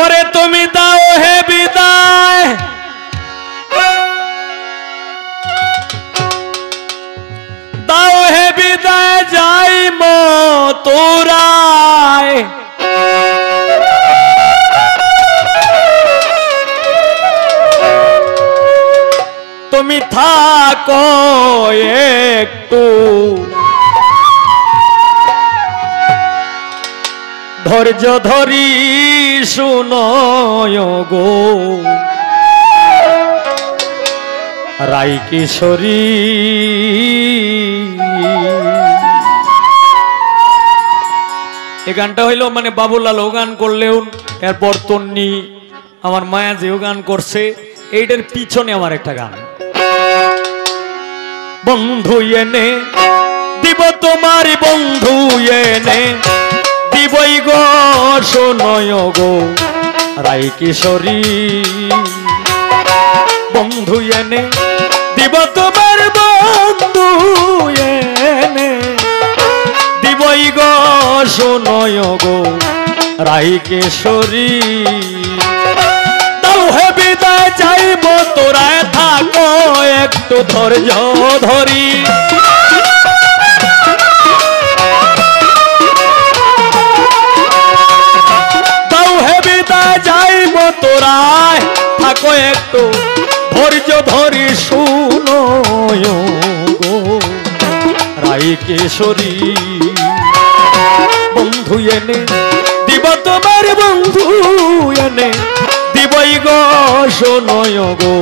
ওরে তুমি দাও হে বিদায়, দাও হে বিদায় যাই মথুরায়। তুমি থাকো একটু ধৈর্য ধরি শুনয় গো রাই কিশোরী। এই গানটা হইল মানে বাবুলাল ও গান করলেও, এরপর তন্নি আমার মায়া যেও গান করছে, এইটার পিছনে আমার একটা গান। বন্ধু এনে দিব তোমার, বন্ধু এনে দিবই গো শোনয় গো রাই কিশোরী। বন্ধু এনে দিব তোমার, বন্ধু এনে দিবই গো শোনয় গো রাই কিশোরী। দাও হে বিদায় যাইব তোরায়, থাকো একটু ধৈর্য ধরি। দাও হে বিদায় যাইব তোরায়, থাকো একটু ধৈর্য ধরি শুনয় গো রাই কিশোরী। বন্ধু এনে দিব তোমার, বন্ধু এনে দিবই গো শোনয় গো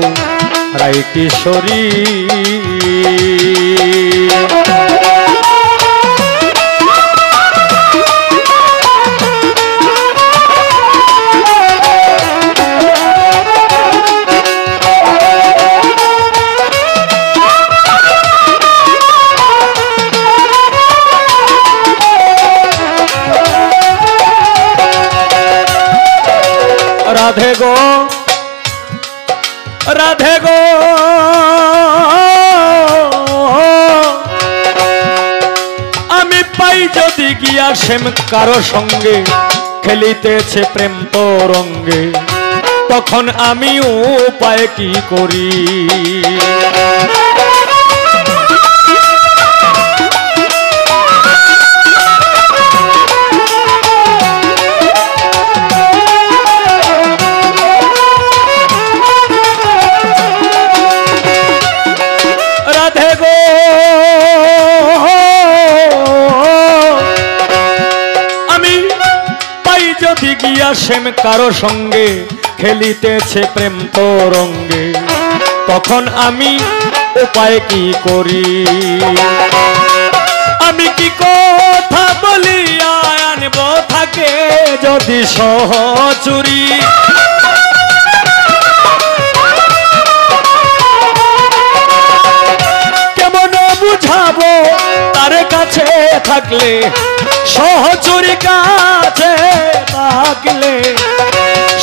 রাই কিশোরী। রাধে গো রাধে গো আমি পাই যদি গিয়া শ্যাম কারো সঙ্গে খেলিতেছে প্রেম তরঙ্গে, তখন আমি উপায় কি করি। শ্যাম কারো সঙ্গে খেলিতেছে প্রেম তরঙ্গে, তখন আমি উপায় কি করি। আমি কি কথা বলিয়া আনব থাকে যদি সহচুরি। কেমন বুঝাবো তার কাছে থাকলে, সহচুরি কাছে থাকলে।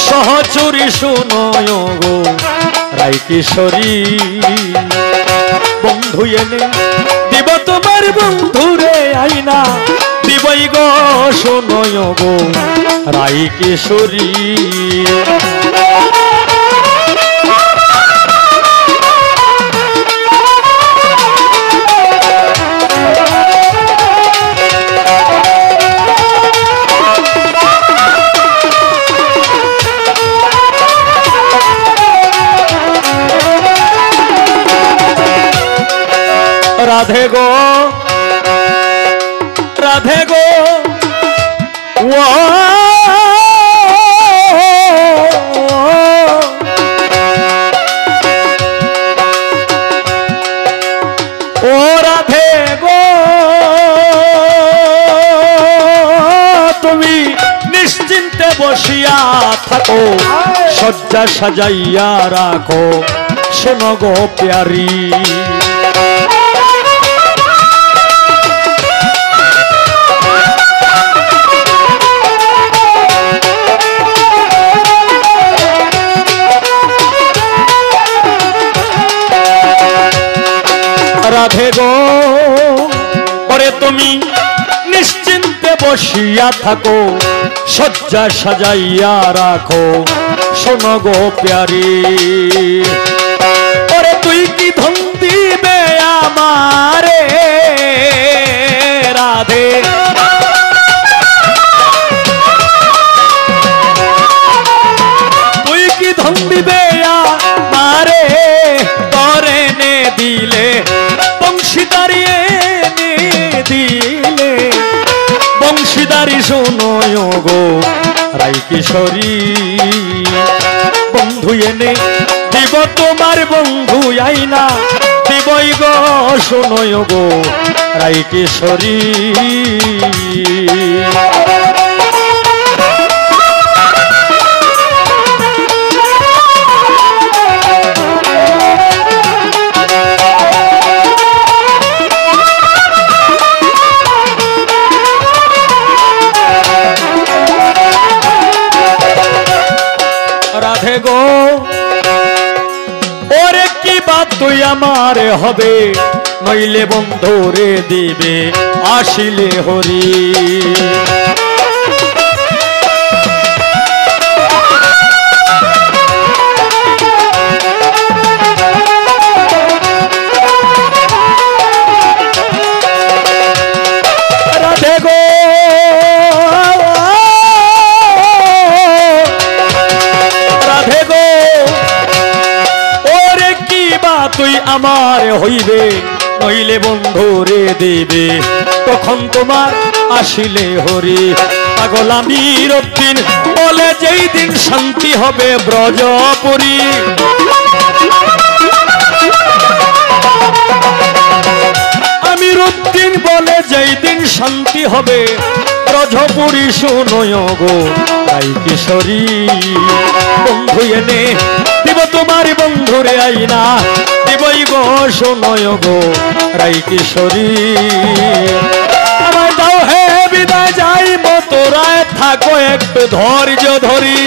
সহচুরি শুনয় গো রাই কিশোরী। বন্ধু এনে দিব তোমার, বন্ধু রে আইনা দিবই গো শোনয় গো রাই কিশোরী। রাধে গো রাধে গো ও রাধে গো তুমি নিশ্চিন্তে বসিয়া থাকো, শয্যা সাজাইয়া রাখো শোনো গো প্যারি। রাধে গো ওরে তুমি নিশ্চিন্তে বসিয়া থাকো সজ্জা সাজাইয়া রাখো শোনো গো প্যারি ওরে তুই কি ধন দিবে আমারে রাধে তুই কি ধন দিবে আমারে তরে নে দিলে বংশীদারি এনে দিলে বংশীদারি শোনো গো রাই কিশোরী বন্ধু এনে দিব তোমার বন্ধু আইনা দিবই গো শোনো গো রাই কিশোরী রাধে গো ওরে কি বাত তুই আমার হবে নইলে বন্ধুরে দিবে আসিলে হরি রাধে গো তুই আমার হইবে নইলে বন্ধুরে দেবে তখন তোমার আসিলে হরি পাগল আমির উদ্দিন বলে যেই দিন শান্তি হবে ব্রজপুরী আমির উদ্দিন বলে যেই দিন শান্তি হবে ব্রজপুরী শোনোয় গো রাই কিশোরী বন্ধু এনে দিব তোমার বন্ধুরে আইনা দিবই গো শোনোয় গো রাই কিশোরী আমার দাও হে বিদায় যাই তোরায় থাকো একটু ধৈর্য ধরি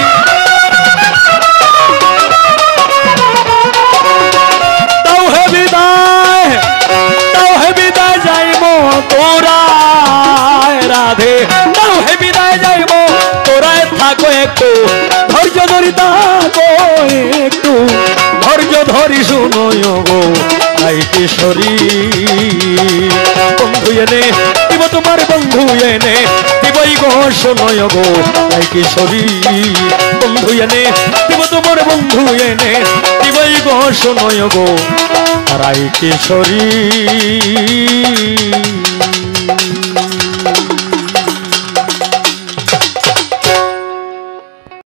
দাও হে বিদায় যাইব তোরায় রাধে দাও হে বিদায় যাইব তোরায় থাকো একটু ধৈর্য ধরি থাকো একটু ধৈর্য ধরি শুনোয় গো রাই কিশোরী বন্ধু এনে দিব তোমার বন্ধু এনে দিবই গো শোনোয় গো রাই কিশোরী বন্ধু এনে দিব তোমার বন্ধু এনে দিবই গো শোনোয় গো রাই কিশোরী